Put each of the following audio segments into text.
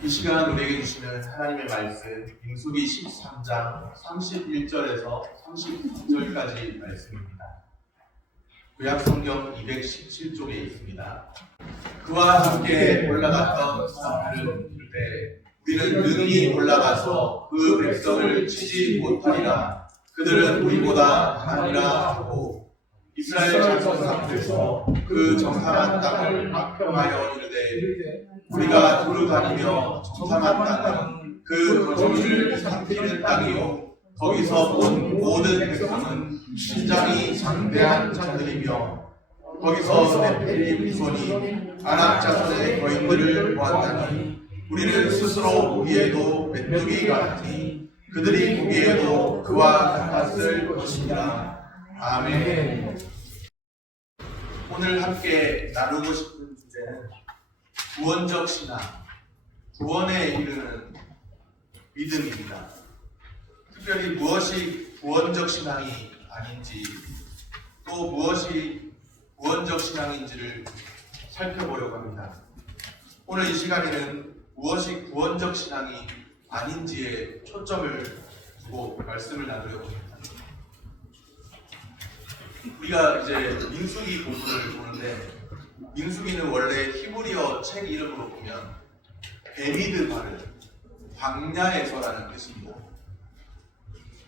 이 시간 우리에게 주시는 하나님의 말씀 민수기 13장 31절에서 32절까지 말씀입니다. 구약성경 217쪽에 있습니다. 그와 함께 올라갔던 사람들은 이르되 우리는 능히 올라가서 그 백성을 치지 못하리라. 그들은 우리보다 강하니라 하고 이스라엘 자손 앞에서 그 정탐한 땅을 악평하여 이르되 우리가 두루 다니며 정탐한 땅은 그 거주민을 삼키는 땅이요 거기서 온 모든 백성은 신장이 장대한 자들이며 거기서 네필림 후손이 아낙 자손의 거인들을 보았다니 우리는 스스로 보기에도 메뚜기 같으니 그들이 보기에도 그와 같았을 것이니라. 아멘. 오늘 함께 나누고 싶은 주제는 구원적 신앙, 구원에 이르는 믿음입니다. 특별히 무엇이 구원적 신앙이 아닌지 또 무엇이 구원적 신앙인지를 살펴보려고 합니다. 오늘 이 시간에는 무엇이 구원적 신앙이 아닌지에 초점을 두고 말씀을 나누려고 합니다. 우리가 이제 민수기 본문을 보는데 민수기는 원래 히브리어 책 이름으로 보면 베미드바르, 광야에서라는 뜻입니다.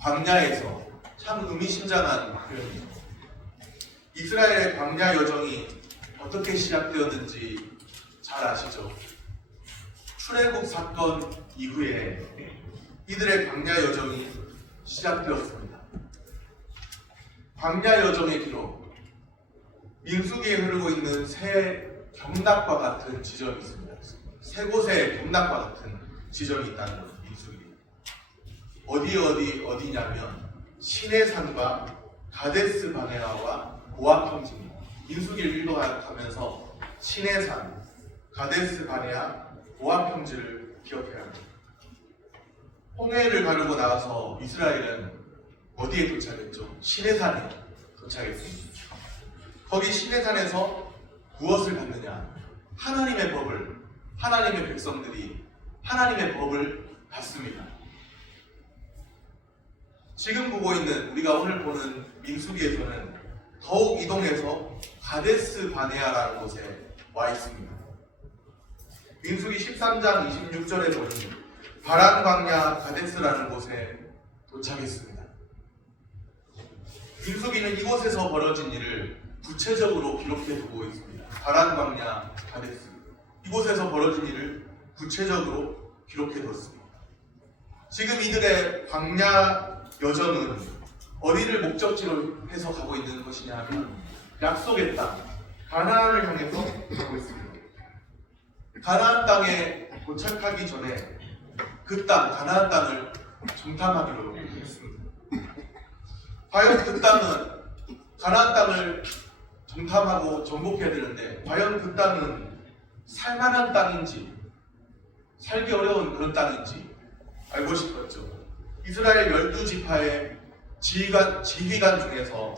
광야에서, 참 의미심장한 표현이죠. 이스라엘의 광야 여정이 어떻게 시작되었는지 잘 아시죠? 출애굽 사건 이후에 이들의 광야 여정이 시작되었습니다. 광야 여정의 기록, 민수기에 흐르고 있는 세 경락과 같은 지점이 있습니다. 세 곳의 경락과 같은 지점이 있다는 거죠. 민수기 어디냐면 시내산과 가데스 바네아와 모압 평지입니다. 민수기를 읽어가면서 시내산, 가데스 바네아, 모압 평지를 기억해야 합니다. 홍해를 가르고 나가서 이스라엘은 어디에 도착했죠? 시내산에 도착했습니다. 거기 시내산에서 무엇을 받느냐? 하나님의 법을, 하나님의 백성들이 하나님의 법을 받습니다. 지금 보고 있는, 우리가 오늘 보는 민수기에서는 더욱 이동해서 가데스 바네아라는 곳에 와 있습니다. 민수기 13장 26절에 보니 바란 광야 가데스라는 곳에 도착했습니다. 민수기는 이곳에서 벌어진 일을 구체적으로 기록해 두고 있습니다. 바란 광야 가데스, 이곳에서 벌어진 일을 구체적으로 기록해 뒀습니다. 지금 이들의 광야 여정은 어디를 목적지로 해서 가고 있는 것이냐 하면 약속의 땅, 가나안을 향해서 가고 있습니다. 가나안 땅에 도착하기 전에 그 땅, 가나안 땅을 정탐하기로 했습니다. 과연 그 땅은, 가나안 땅을 정탐하고 정복해야 되는데 과연 그 땅은 살만한 땅인지, 살기 어려운 그런 땅인지 알고 싶었죠. 이스라엘 12지파의 지휘관 중에서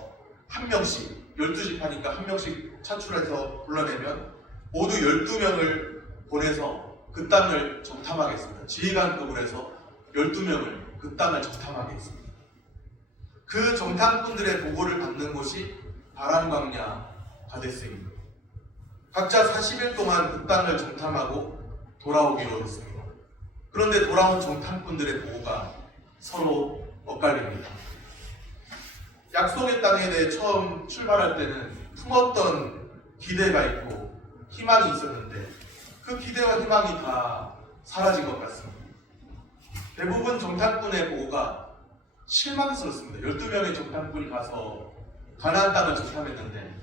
한 명씩, 12지파니까 한 명씩 차출해서 불러내면 모두 12명을 보내서 그 땅을 정탐하겠습니다. 지휘관급으로 해서 12명을 그 땅을 정탐하겠습니다. 그 정탐꾼들의 보고를 받는 곳이 바란 광야 가데스입니다. 각자 40일 동안 그 땅을 정탐하고 돌아오기로 했습니다. 그런데 돌아온 정탐꾼들의 보고가 서로 엇갈립니다. 약속의 땅에 대해 처음 출발할 때는 품었던 기대가 있고 희망이 있었는데 그 기대와 희망이 다 사라진 것 같습니다. 대부분 정탐꾼의 보고가 실망스럽습니다. 12명의 정탐꾼이 가서 가나안 땅을 정탐했는데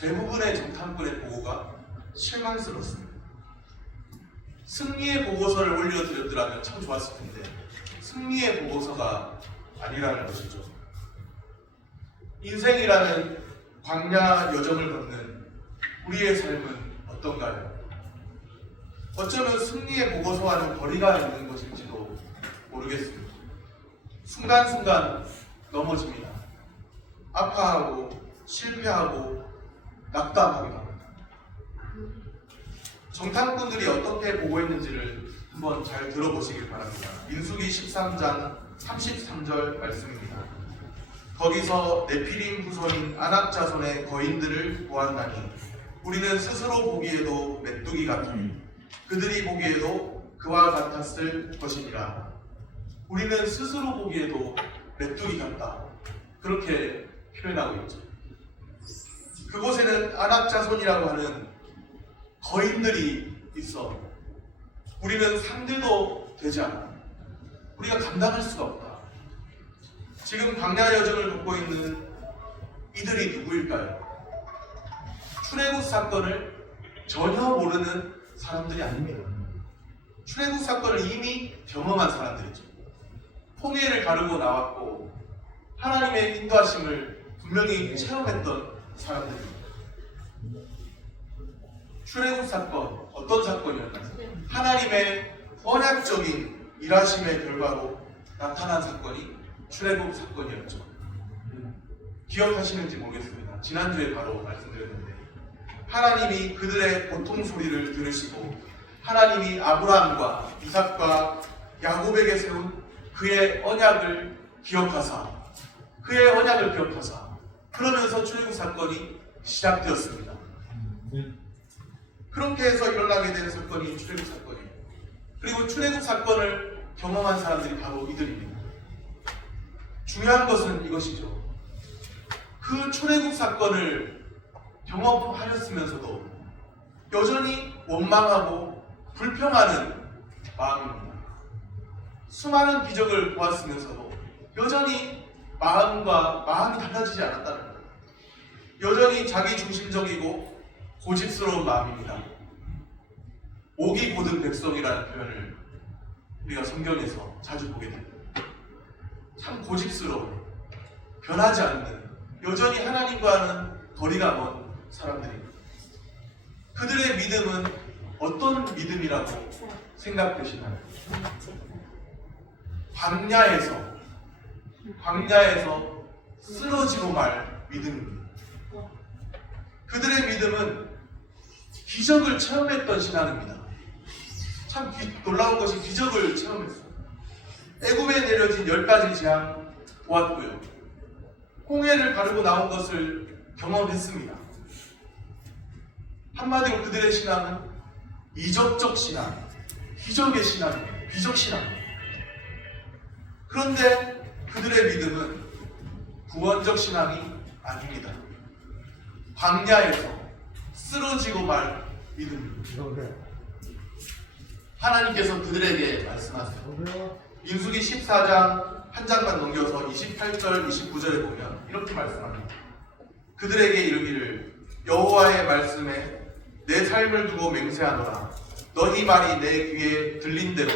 대부분의 정탐꾼의 보고가 실망스럽습니다. 승리의 보고서를 올려드렸더라면 참 좋았을 텐데 승리의 보고서가 아니라는 것이죠. 인생이라는 광야 여정을 걷는 우리의 삶은 어떤가요? 어쩌면 승리의 보고서와는 거리가 있는 것일지도 모르겠습니다. 순간순간 넘어집니다. 아파하고 실패하고 낙담하기도 합니다. 정탐꾼들이 어떻게 보고했는지를 한번 잘 들어보시길 바랍니다. 민수기 13장 33절 말씀입니다. 거기서 네피림 후손인 아낙 자손의 거인들을 보았나니 우리는 스스로 보기에도 메뚜기 같으니 그들이 보기에도 그와 같았을 것이니라. 우리는 스스로 보기에도 메뚜기 같다. 그렇게 표현하고 있죠. 그곳에는 아낙 자손이라고 하는 거인들이 있어 우리는 상대도 되지 않아. 우리가 감당할 수가 없다. 지금 광야 여정을 겪고 있는 이들이 누구일까요? 출애굽 사건을 전혀 모르는 사람들이 아닙니다. 출애굽 사건을 이미 경험한 사람들이죠. 홍해를 가르고 나왔고 하나님의 인도하심을 분명히 체험했던 사람들입니다. 출애굽 사건, 어떤 사건이었나요? 하나님의 언약적인 일하심의 결과로 나타난 사건이 출애굽 사건이었죠. 기억하시는지 모르겠습니다. 지난주에 바로 말씀드렸는데 하나님이 그들의 고통 소리를 들으시고 하나님이 아브라함과 이삭과 야곱에게 세운 그의 언약을 기억하사 그러면서 출애굽 사건이 시작되었습니다. 그렇게 해서 일어나게 된 사건이 출애굽 사건이에요. 그리고 출애굽 사건을 경험한 사람들이 바로 이들입니다. 중요한 것은 이것이죠. 그 출애굽 사건을 경험하였으면서도 여전히 원망하고 불평하는 마음입니다. 수많은 기적을 보았으면서도 여전히 마음이 달라지지 않았다는 거예요. 여전히 자기 중심적이고 고집스러운 마음입니다. 목이 고든 백성이라는 표현을 우리가 성경에서 자주 보게 됩니다. 참 고집스러운, 변하지 않는, 여전히 하나님과는 거리가 먼 사람들입니다. 그들의 믿음은 어떤 믿음이라고 생각되시나요? 광야에서 쓰러지고 말 믿음입니다. 그들의 믿음은 기적을 체험했던 신앙입니다. 참 놀라운 것이 기적을 체험했어요. 애굽에 내려진 10가지 재앙 보았고요. 홍해를 가르고 나온 것을 경험했습니다. 한마디로 그들의 신앙은 이적적 신앙, 기적의 신앙입니다. 기적 신앙입니다. 그런데 그들의 믿음은 구원적 신앙이 아닙니다. 광야에서 쓰러지고 말 믿음입니다. 하나님께서 그들에게 말씀하세요. 민수기 14장 한 장만 넘겨서 28절, 29절에 보면 이렇게 말씀합니다. 그들에게 이르기를 여호와의 말씀에 내 삶을 두고 맹세하노라. 너희 말이 내 귀에 들린 대로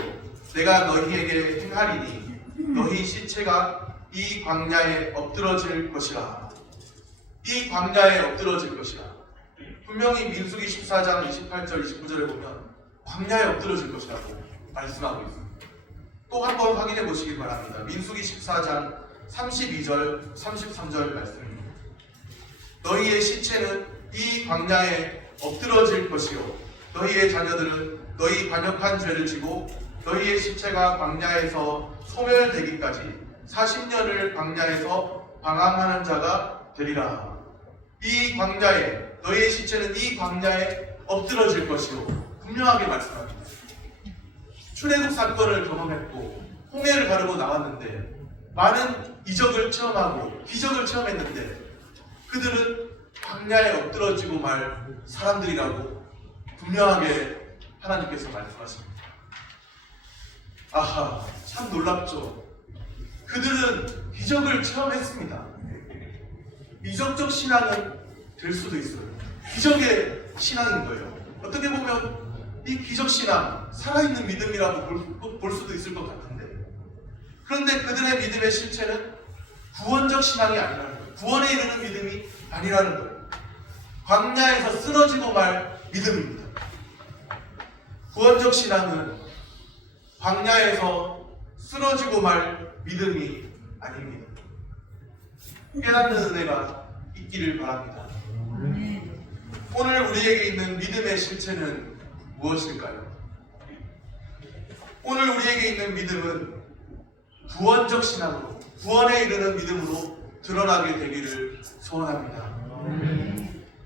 내가 너희에게 행하리니 너희 시체가 이 광야에 엎드러질 것이라. 이 광야에 엎드러질 것이라. 분명히 민수기 14장 28절, 29절에 보면 광야에 엎드러질 것이라고 말씀하고 있습니다. 또 한 번 확인해 보시기 바랍니다. 민수기 14장 32절, 33절 말씀입니다. 너희의 시체는 이 광야에 엎드러질 것이요 너희의 자녀들은 너희 반역한 죄를 지고 너희의 시체가 광야에서 소멸되기까지 40년을 광야에서 방황하는 자가 되리라. 이 광야에 너희의 시체는 이 광야에 엎드러질 것이요 분명하게 말씀합니다. 출애굽 사건을 경험했고 홍해를 가르고 나왔는데 많은 이적을 체험하고 기적을 체험했는데 그들은 광야에 엎드러지고 말 사람들이라고 분명하게 하나님께서 말씀하십니다. 아하, 참 놀랍죠. 그들은 기적을 체험했습니다. 이적적 신앙은 될 수도 있어요. 기적의 신앙인 거예요. 어떻게 보면 이 기적 신앙, 살아있는 믿음이라고 볼 수도 있을 것 같은데, 그런데 그들의 믿음의 실체는 구원적 신앙이 아니라는 거예요. 구원에 이르는 믿음이 아니라는 거예요. 광야에서 쓰러지고 말 믿음입니다. 구원적 신앙은 광야에서 쓰러지고 말 믿음이 아닙니다. 깨닫는 은혜가 있기를 바랍니다. 오늘 우리에게 있는 믿음의 실체는 무엇일까요? 오늘 우리에게 있는 믿음은 구원적 신앙으로, 구원에 이르는 믿음으로 드러나게 되기를 소원합니다.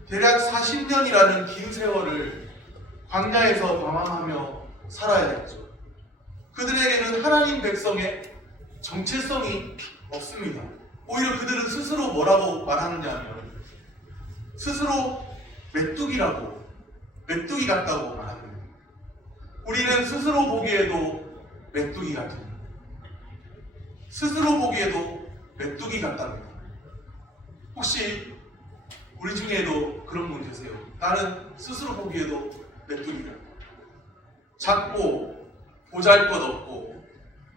대략 40년이라는 긴 세월을 광야에서 방황하며 살아야 했죠. 그들에게는 하나님 백성의 정체성이 없습니다. 오히려 그들은 스스로 뭐라고 말하느냐 하면 스스로 메뚜기라고, 메뚜기 같다고 말합니다. 우리는 스스로 보기에도 메뚜기 같은, 스스로 보기에도 메뚜기 같답니다. 혹시 우리 중에도 그런 분 계세요? 나는 스스로 보기에도 메뚜기다. 작고 보잘것없고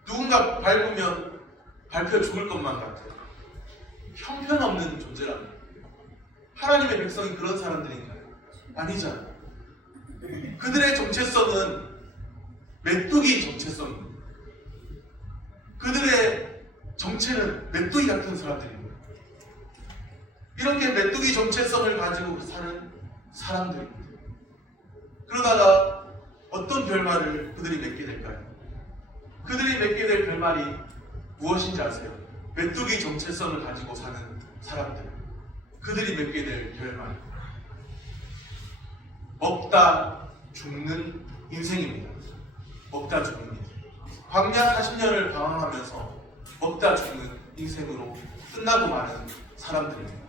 누군가 밟으면 밟혀 죽을 것만 같아요. 형편없는 존재랍니다. 하나님의 백성이 그런 사람들인가요? 아니잖아요. 그들의 정체성은 메뚜기 정체성입니다. 그들의 정체는 메뚜기 같은 사람들입니다. 이렇게 메뚜기 정체성을 가지고 사는 사람들입니다. 그러다가 어떤 결말을 그들이 맺게 될까요? 그들이 맺게 될 결말이 무엇인지 아세요? 메뚜기 정체성을 가지고 사는 사람들, 그들이 맺게 될 결말, 먹다 죽는 인생입니다. 먹다 죽는 인생. 광야 40년을 방황하면서 먹다 죽는 인생으로 끝나고 마는 사람들입니다.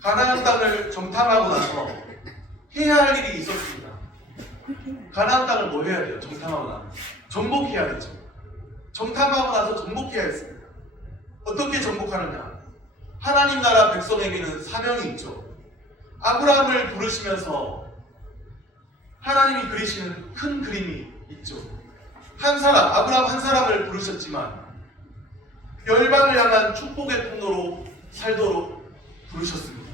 가나안 땅을 정탐하고 나서 해야 할 일이 있었습니다. 가나안 땅을 뭐 해야 돼요? 정탐하고 나면 정복해야 되죠. 정탐하고 나서 정복해야 했습니다. 어떻게 정복하느냐? 하나님 나라 백성에게는 사명이 있죠. 아브라함을 부르시면서 하나님이 그리시는 큰 그림이 있죠. 한 사람, 아브라함 한 사람을 부르셨지만 열방을 향한 축복의 통로로 살도록 부르셨습니다.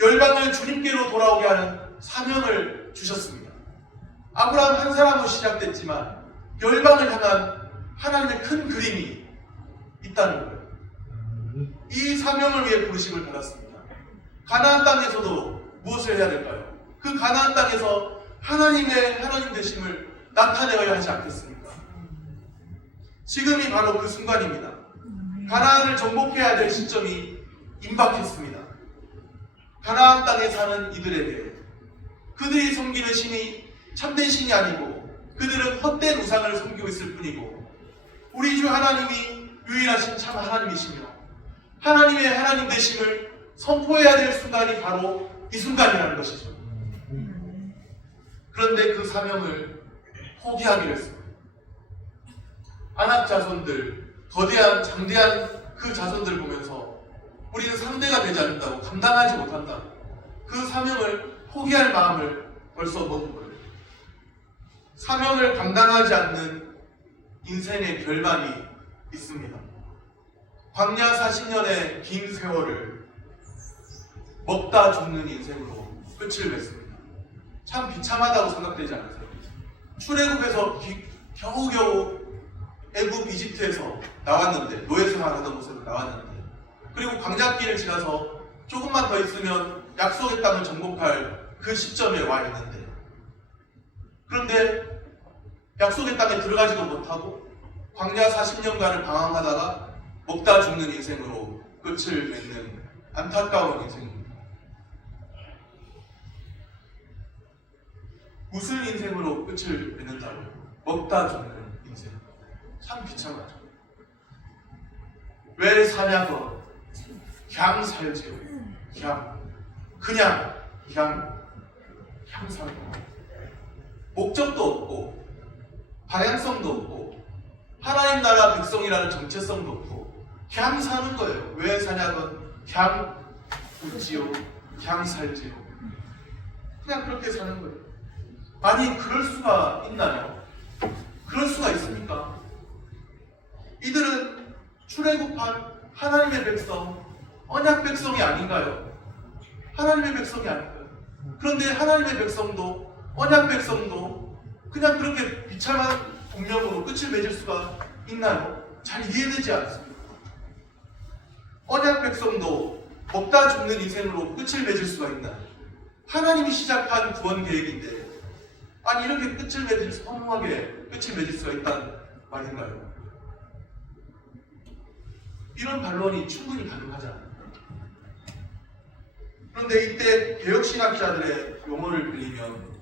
열방을 주님께로 돌아오게 하는 사명을 주셨습니다. 아브라함 한 사람으로 시작됐지만 열방을 향한 하나님의 큰 그림이 있다는 거예요. 이 사명을 위해 부르심을 받았습니다. 가나안 땅에서도 무엇을 해야 될까요? 그 가나안 땅에서 하나님의 하나님 되심을 나타내어야 하지 않겠습니까? 지금이 바로 그 순간입니다. 가나안을 정복해야 될 시점이 임박했습니다. 가나안 땅에 사는 이들에게 그들이 섬기는 신이 참된 신이 아니고 그들은 헛된 우상을 섬기고 있을 뿐이고 우리 주 하나님이 유일하신 참 하나님이시며 하나님의 하나님 되심을 선포해야 될 순간이 바로 이 순간이라는 것이죠. 그런데 그 사명을 포기하기로 했습니다. 아낙 자손들, 거대한 장대한 그 자손들 보면서 우리는 상대가 되지 않는다고, 감당하지 못한다. 그 사명을 포기할 마음을 벌써 먹은 거예요. 사명을 감당하지 않는 인생의 결말이 있습니다. 광야 40년의 긴 세월을 먹다 죽는 인생으로 끝을 맺습니다. 참 비참하다고 생각되지 않으세요? 출애굽에서 겨우겨우 애굽 이집트에서 나왔는데, 노예 생활하던 곳에서 나왔는데, 그리고 광야길을 지나서 조금만 더 있으면 약속의 땅을 정복할 그 시점에 와 있는데, 그런데 약속의 땅에 들어가지도 못하고 광야 40년간을 방황하다가 먹다 죽는 인생으로 끝을 맺는 안타까운 인생입니다. 무슨 인생으로 끝을 맺는다고요? 먹다 죽는 인생. 참 비참하죠. 왜 사냐고 그냥 살지요. 그냥 살고 목적도 없고 방향성도 없고 하나님 나라 백성이라는 정체성도 없고 그냥 사는 거예요. 왜 사냐고 그냥 웃지요. 그냥 살지요. 그냥 그렇게 사는 거예요. 아니, 그럴 수가 있나요? 그럴 수가 있습니까? 이들은 출애굽한 하나님의 백성, 언약 백성이 아닌가요? 하나님의 백성이 아닌가요? 그런데 하나님의 백성도, 언약 백성도 그냥 그렇게 비참한 운명으로 끝을 맺을 수가 있나요? 잘 이해되지 않습니다. 언약 백성도 먹다 죽는 인생으로 끝을 맺을 수가 있나요? 하나님이 시작한 구원 계획인데 아니 이렇게 끝을 맺을 허무하게 끝을 맺을 수가 있단 말인가요? 이런 반론이 충분히 가능하지 않아요. 그런데 이때 개혁신학자들의 용어를 빌리면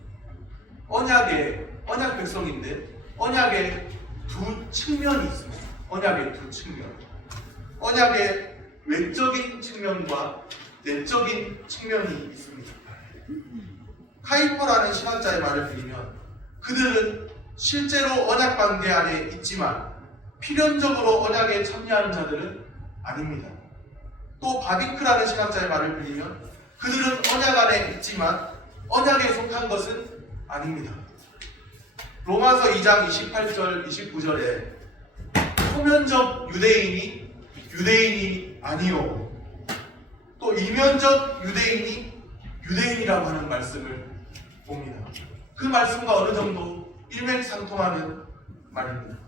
언약 백성인데 언약의 두 측면이 있습니다. 언약의 두 측면. 언약의 외적인 측면과 내적인 측면이 있습니다. 카이퍼라는 신학자의 말을 빌리면 그들은 실제로 언약 관계 안에 있지만 필연적으로 언약에 참여하는 자들은 아닙니다. 또 바비크라는 신학자의 말을 빌리면 그들은 언약 안에 있지만 언약에 속한 것은 아닙니다. 로마서 2장 28절 29절에 표면적 유대인이 아니요 또 이면적 유대인이라고 하는 말씀을 봅니다. 그 말씀과 어느 정도 일맥상통하는 말입니다.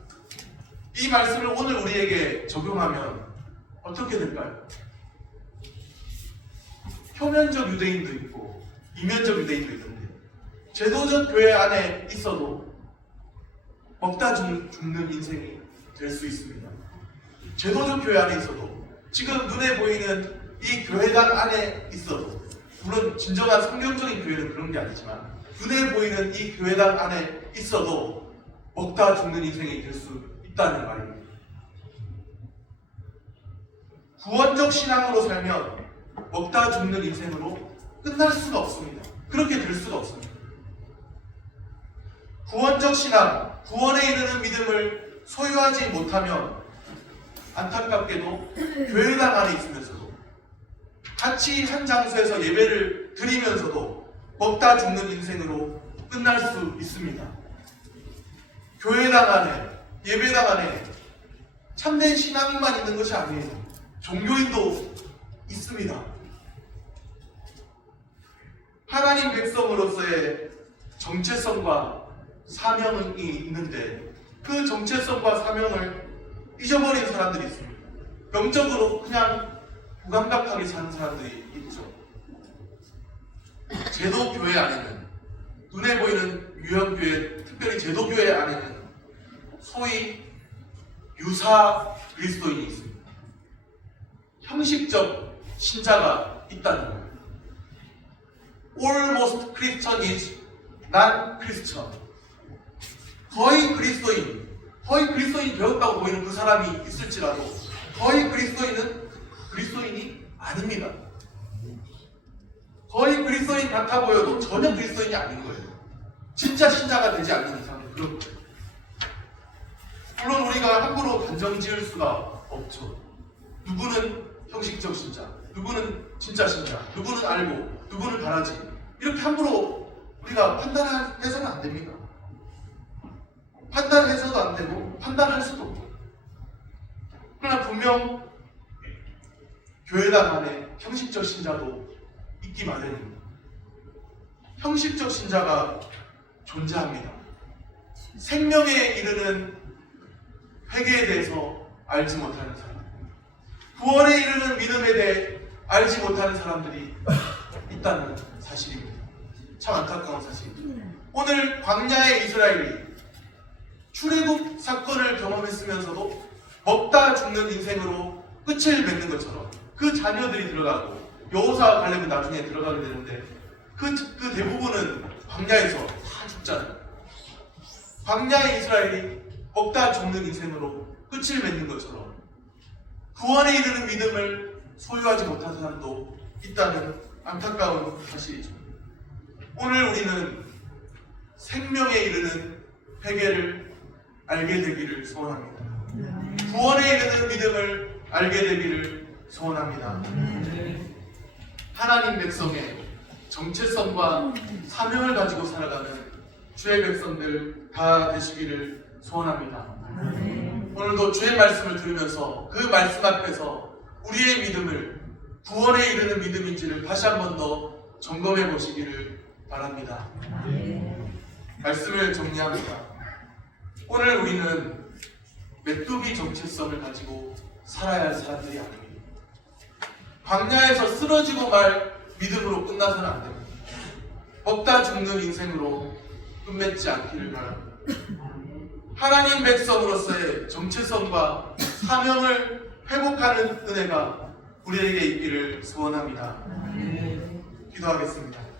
이 말씀을 오늘 우리에게 적용하면 어떻게 될까요? 표면적 유대인도 있고 이면적 유대인도 있는데 제도적 교회 안에 있어도 먹다 죽는 인생이 될 수 있습니다. 제도적 교회 안에 있어도 지금 눈에 보이는 이 교회당 안에 있어도 물론 진정한 성경적인 교회는 그런 게 아니지만 눈에 보이는 이 교회당 안에 있어도 먹다 죽는 인생이 될 수 있다는 말입니다. 구원적 신앙으로 살면 먹다 죽는 인생으로 끝날 수가 없습니다. 그렇게 될 수가 없습니다. 구원적 신앙, 구원에 이르는 믿음을 소유하지 못하면 안타깝게도 교회당 안에 있으면서도 같이 한 장소에서 예배를 드리면서도 먹다 죽는 인생으로 끝날 수 있습니다. 교회당 안에, 예배당 안에 참된 신앙만 있는 것이 아니에요. 종교인도 있습니다. 하나님 백성으로서의 정체성과 사명이 있는데 그 정체성과 사명을 잊어버린 사람들이 있습니다. 영적으로 그냥 무감각하게 사는 사람들이 있죠. 제도교회 안에는 눈에 보이는 유형교회, 특별히 제도교회 안에는 소위 유사 그리스도인이 있습니다. 형식적 신자가 있다는 거예요. Almost Christian is not Christian. 거의 그리스도인이 되었다고 보이는 그 사람이 있을지라도 거의 그리스도인은 그리스도인이 아닙니다. 거의 그리스도인 같아 보여도 전혀 그리스도인이 아닌 거예요. 진짜 신자가 되지 않는 이상은 그런 거예요. 물론 우리가 함부로 단정 지을 수가 없죠. 누구는 형식적 신자, 누구는 진짜 신자, 누구는 알고, 누구는 바라지. 이렇게 함부로 우리가 판단해서는 안 됩니다. 판단해서도 안 되고 판단할 수도 없고. 그러나 분명 교회당 안에 형식적 신자도 있기 마련입니다. 형식적 신자가 존재합니다. 생명에 이르는 회개에 대해서 알지 못하는 사람, 구원에 이르는 믿음에 대해 알지 못하는 사람들이 있다는 사실입니다. 참 안타까운 사실입니다. 오늘 광야의 이스라엘이 출애굽 사건을 경험했으면서도 먹다 죽는 인생으로 끝을 맺는 것처럼 그 자녀들이 들어가고 여호수아 갈렙은 나중에 들어가게 되는데 그 대부분은 광야에서 다 죽잖아요. 광야의 이스라엘이 먹다 죽는 인생으로 끝을 맺는 것처럼 구원에 이르는 믿음을 소유하지 못한 사람도 있다는 안타까운 사실이죠. 오늘 우리는 생명에 이르는 회개를 알게 되기를 소원합니다. 구원에 이르는 믿음을 알게 되기를 소원합니다. 하나님 백성의 정체성과 사명을 가지고 살아가는 주의 백성들 다 되시기를 소원합니다. 오늘도 주의 말씀을 들으면서 그 말씀 앞에서 우리의 믿음을 구원에 이르는 믿음인지를 다시 한 번 더 점검해 보시기를 바랍니다. 말씀을 정리합니다. 오늘 우리는 메뚜기 정체성을 가지고 살아야 할 사람들이 아닙니다. 광야에서 쓰러지고 말 믿음으로 끝나서는 안 됩니다. 먹다 죽는 인생으로 끝맺지 않기를 바랍니다. 하나님 백성으로서의 정체성과 사명을 회복하는 은혜가 우리에게 있기를 소원합니다. 기도하겠습니다.